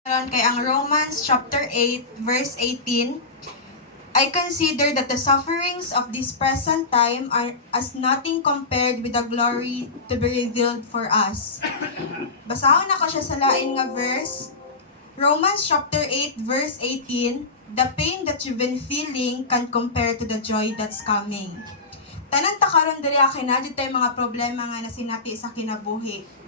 Kay ang Romans chapter 8 verse 18, I consider that the sufferings of this present time are as nothing compared with the glory to be revealed for us. Basahon na ko siya sa lain nga verse. Romans chapter 8 verse 18, the pain that you've been feeling can compare to the joy that's coming. Tanan ta karon diri kinadto tay mga problema nga nasinati sa kinabuhi.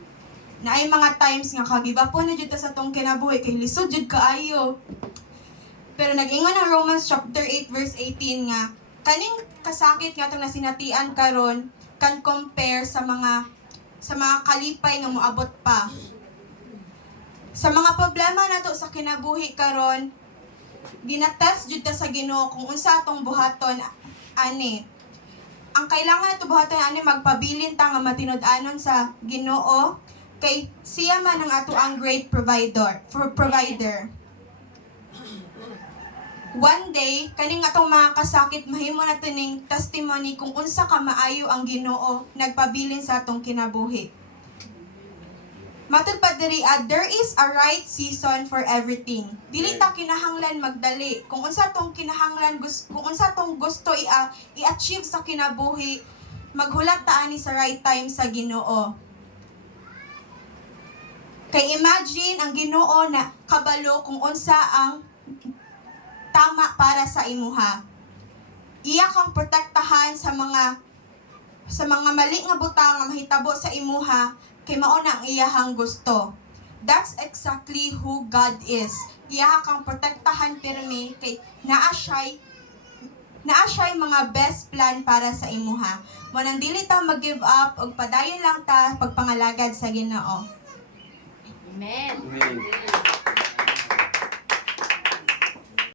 Na ay mga times nga kagiba po na jud ta sa tong kinabuhi kay lisod jud kaayo. Pero nag-ingon ang Romans chapter 8 verse 18 nga kaning kasakit nga tong nasinatian karon can compare sa mga kalipay nga moabot pa. Sa mga problema nato sa kinabuhi karon, ginatest jud ta sa Ginoo kung unsa atong buhaton ani. Ang kailangan nato buhaton ani magpabilin ta nga matinud-anon sa Ginoo kay siya man ang ato ang great provider. One day, kaning atong mga kasakit mahimo nato ning testimony kung unsa ka maayo ang Ginoo nagpabilin sa atong kinabuhi. Matud pa diri, there is a right season for everything. Dili ta kinahanglan magdali. Kung unsa tong kinahanglan kung unsa tong gusto i-achieve sa kinabuhi, maghulat ta ani sa right time sa Ginoo. Kay imagine ang Ginoo na kabalo kung unsa ang tama para sa imuha. Iya kang protektahan sa mga mali nga butang nga mahitabo sa imuha kay mao na ang iyahang gusto. That's exactly who God is. Iya kang protektahan pirmi kay naa siya'y mga best plan para sa imuha. Mo nang dili ta mag-give up og padayon lang ta pagpangalagad sa Ginoo. Amen. Amen.